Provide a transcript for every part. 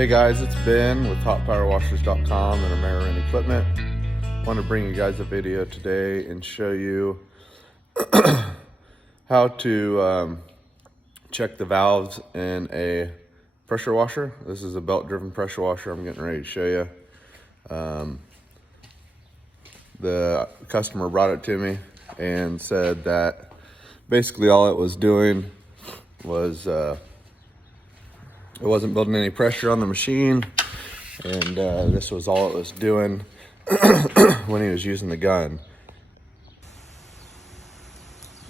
Hey guys, it's Ben with HotPowerWashers.com and AmeriRent equipment. I want to bring you guys a video today and show you how to check the valves in a pressure washer. This is a belt-driven pressure washer I'm getting ready to show you. The customer brought it to me and said that basically all it was doing was it wasn't building any pressure on the machine, and this was all it was doing when he was using the gun.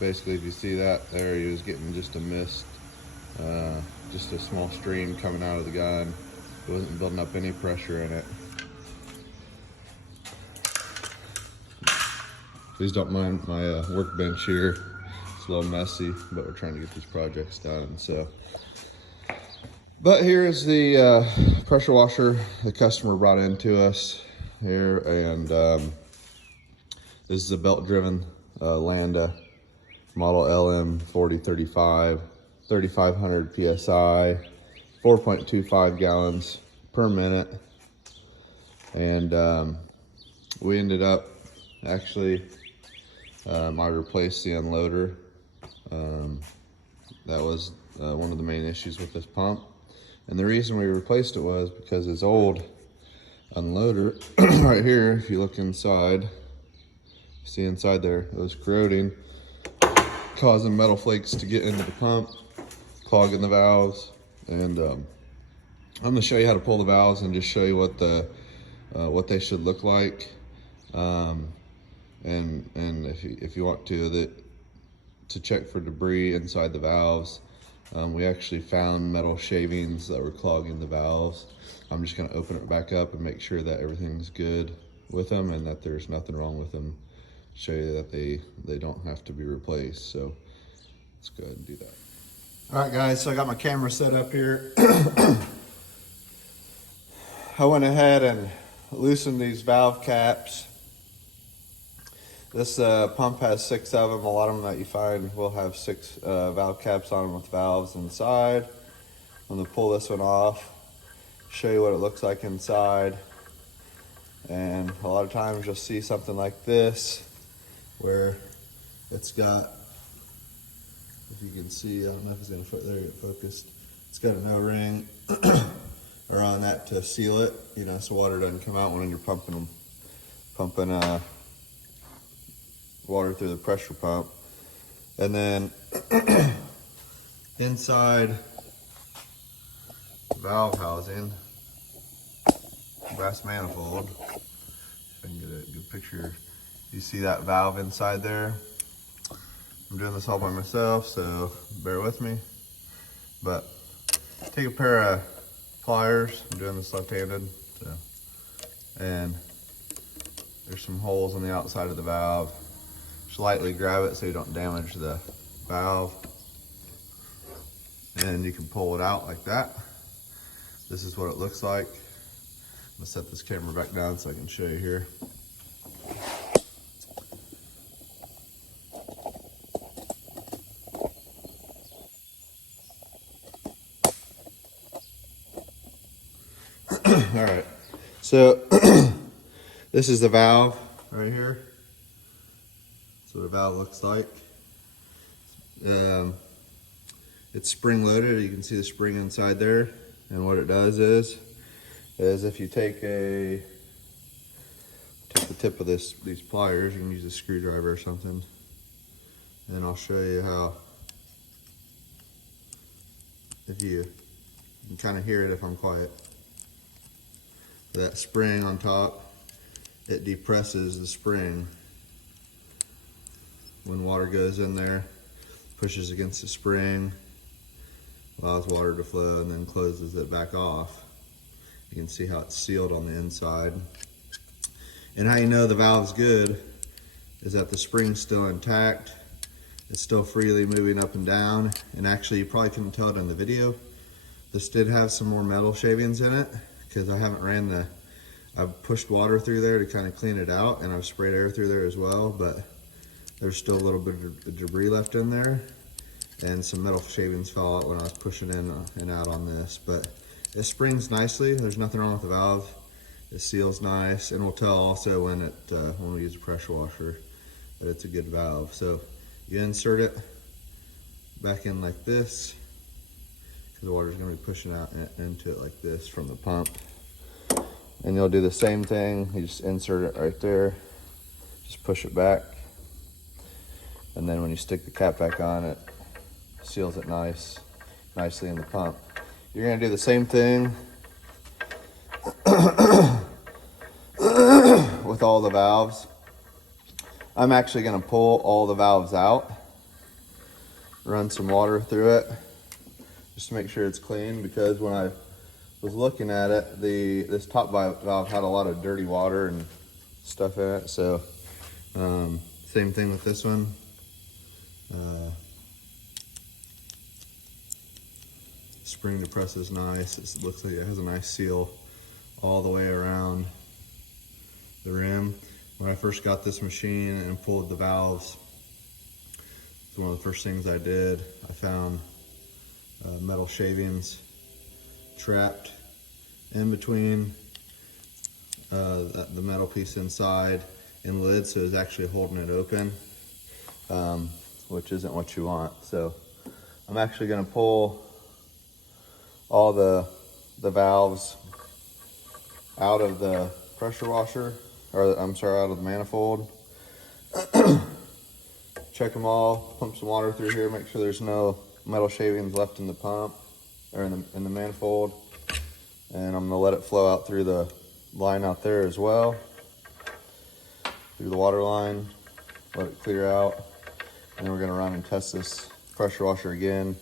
Basically, if you see that there, he was getting just a mist, just a small stream coming out of the gun. It wasn't building up any pressure in it. Please don't mind my workbench here. It's a little messy, but we're trying to get these projects done. But here's the pressure washer the customer brought into us here, and this is a belt-driven Landa model LM4035, 3500 PSI, 4.25 gallons per minute, and we ended up actually I replaced the unloader. That was one of the main issues with this pump. And the reason we replaced it was because his old unloader, right here, if you look inside, see inside there, it was corroding, causing metal flakes to get into the pump, clogging the valves. And I'm gonna show you how to pull the valves and just show you what they should look like. And if you want to check for debris inside the valves. We actually found metal shavings that were clogging the valves. I'm just gonna open it back up and make sure that everything's good with them and that there's nothing wrong with them. Show you that they don't have to be replaced. So let's go ahead and do that. All right guys, so I got my camera set up here. I went ahead and loosened these valve caps. This pump has 6 of them. A lot of them that you find will have 6 valve caps on them with valves inside. I'm gonna pull this one off, show you what it looks like inside. And a lot of times you'll see something like this, where it's got, if you can see, I don't know if it's gonna fit there, get focused. It's got an O-ring around that to seal it, you know, so water doesn't come out when you're pumping water through the pressure pump. And then inside the valve housing, brass manifold, if I can get a good picture, you see that valve inside there. I'm doing this all by myself, so bear with me. But take a pair of pliers, I'm doing this left-handed, so, and there's some holes on the outside of the valve. Just lightly grab it so you don't damage the valve. And you can pull it out like that. This is what it looks like. I'm gonna set this camera back down so I can show you here. All right, so this is the valve right here. That's what a valve looks like. It's spring loaded. You can see the spring inside there. And what it does is if you take the tip of these pliers, you can use a screwdriver or something. And I'll show you how, if you can kind of hear it if I'm quiet. That spring on top, it depresses the spring. When water goes in there, pushes against the spring, allows water to flow, and then closes it back off. You can see how it's sealed on the inside. And how you know the valve's good is that the spring's still intact. It's still freely moving up and down. And actually, you probably couldn't tell it in the video. This did have some more metal shavings in it, because I haven't I've pushed water through there to kind of clean it out, and I've sprayed air through there as well, but there's still a little bit of debris left in there, and some metal shavings fell out when I was pushing in and out on this. But It springs nicely. There's nothing wrong with the valve. It seals nice, and we'll tell also when we use a pressure washer that it's a good valve. So you insert it back in like this, because the water's going to be pushing out into it like this from the pump. And you'll do the same thing. You just insert it right there, just push it back, and then when you stick the cap back on, it seals it nicely in the pump. You're going to do the same thing with all the valves. I'm actually going to pull all the valves out, run some water through it just to make sure it's clean, because when I was looking at it, this top valve had a lot of dirty water and stuff in it. So same thing with this one. Spring to press is nice. It looks like it has a nice seal all the way around the rim. When I first got this machine and pulled the valves, it's one of the first things I did. I found metal shavings trapped in between the metal piece inside and lid, so it's actually holding it open, which isn't what you want. So I'm actually going to pull all the valves out of the pressure washer, or I'm sorry, out of the manifold. Check them all, pump some water through here, make sure there's no metal shavings left in the pump or in the manifold. And I'm gonna let it flow out through the line out there as well, through the water line, let it clear out. And then we're gonna run and test this pressure washer again.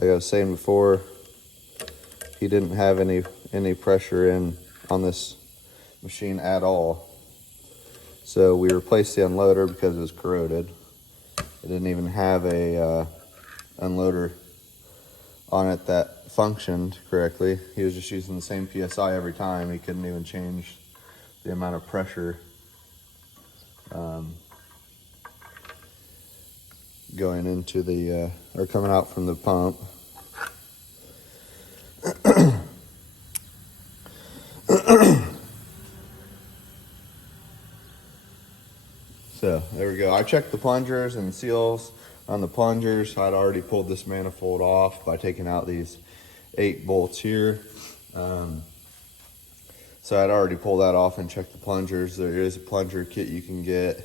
Like I was saying before, he didn't have any pressure on this machine at all. So we replaced the unloader because it was corroded. It didn't even have a unloader on it that functioned correctly. He was just using the same PSI every time. He couldn't even change the amount of pressure going into the or coming out from the pump. So there we go. I checked the plungers and seals on the plungers. I'd already pulled this manifold off by taking out these 8 bolts here. So I'd already pulled that off and checked the plungers. There is a plunger kit you can get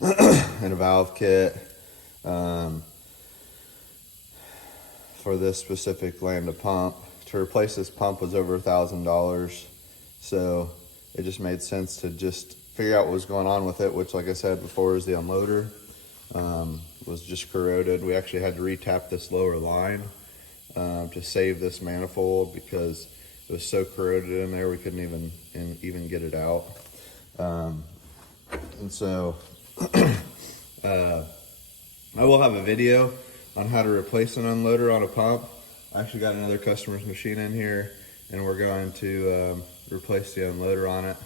and a valve kit for this specific Lambda pump. To replace this pump was over $1,000. So it just made sense to just figure out what was going on with it, which, like I said before, is the unloader was just corroded. We actually had to retap this lower line to save this manifold because it was so corroded in there we couldn't even get it out. And so I will have a video on how to replace an unloader on a pump. I actually got another customer's machine in here, and we're going to replace the unloader on it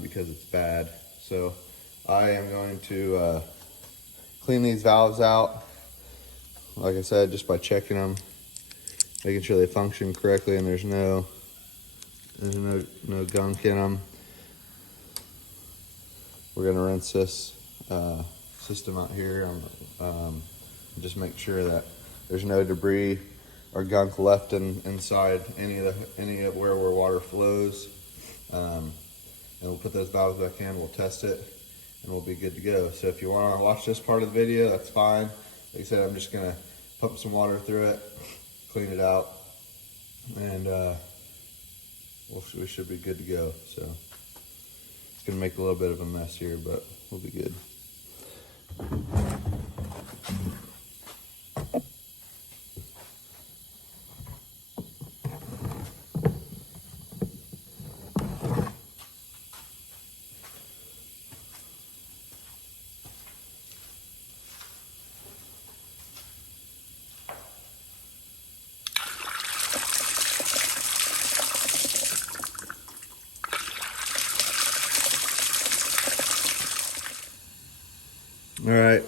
because it's bad. So I am going to clean these valves out, like I said, just by checking them, making sure they function correctly and there's no gunk in them. We're going to rinse this system out here and just make sure that there's no debris or gunk left inside any of where water flows. And we'll put those valves back in, we'll test it, and we'll be good to go. So if you want to watch this part of the video, that's fine. Like I said, I'm just going to pump some water through it, clean it out, and we should be good to go. So it's going to make a little bit of a mess here, but we'll be good. All right,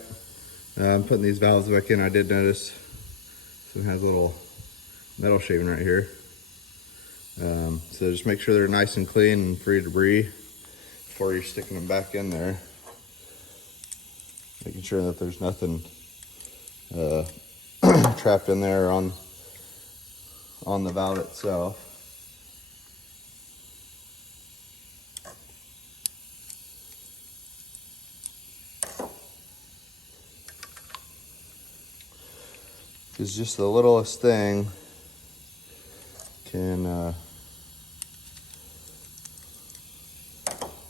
I'm putting these valves back in. I did notice this one has a little metal shaving right here. So just make sure they're nice and clean and free of debris before you're sticking them back in there. Making sure that there's nothing trapped in there on the valve itself. Because just the littlest thing can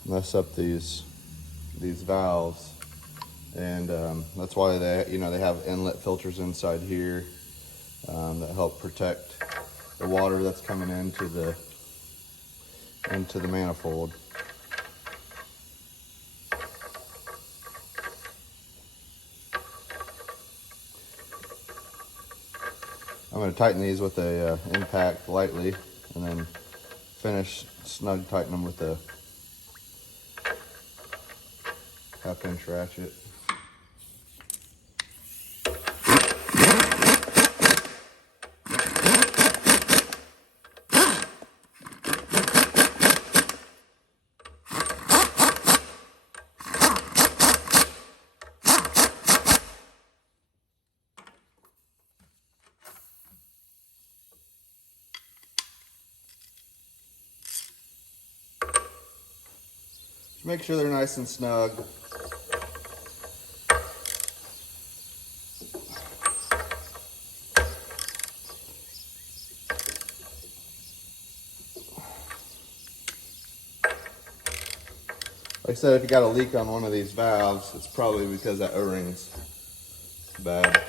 mess up these valves, and that's why they have inlet filters inside here that help protect the water that's coming into the manifold. I'm going to tighten these with a impact lightly, and then finish snug tighten them with a 1/2 inch ratchet. Make sure they're nice and snug. Like I said, if you got a leak on one of these valves, it's probably because that O-ring's bad.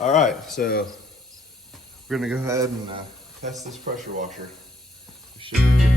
All right, so we're gonna go ahead and test this pressure washer. It should be good.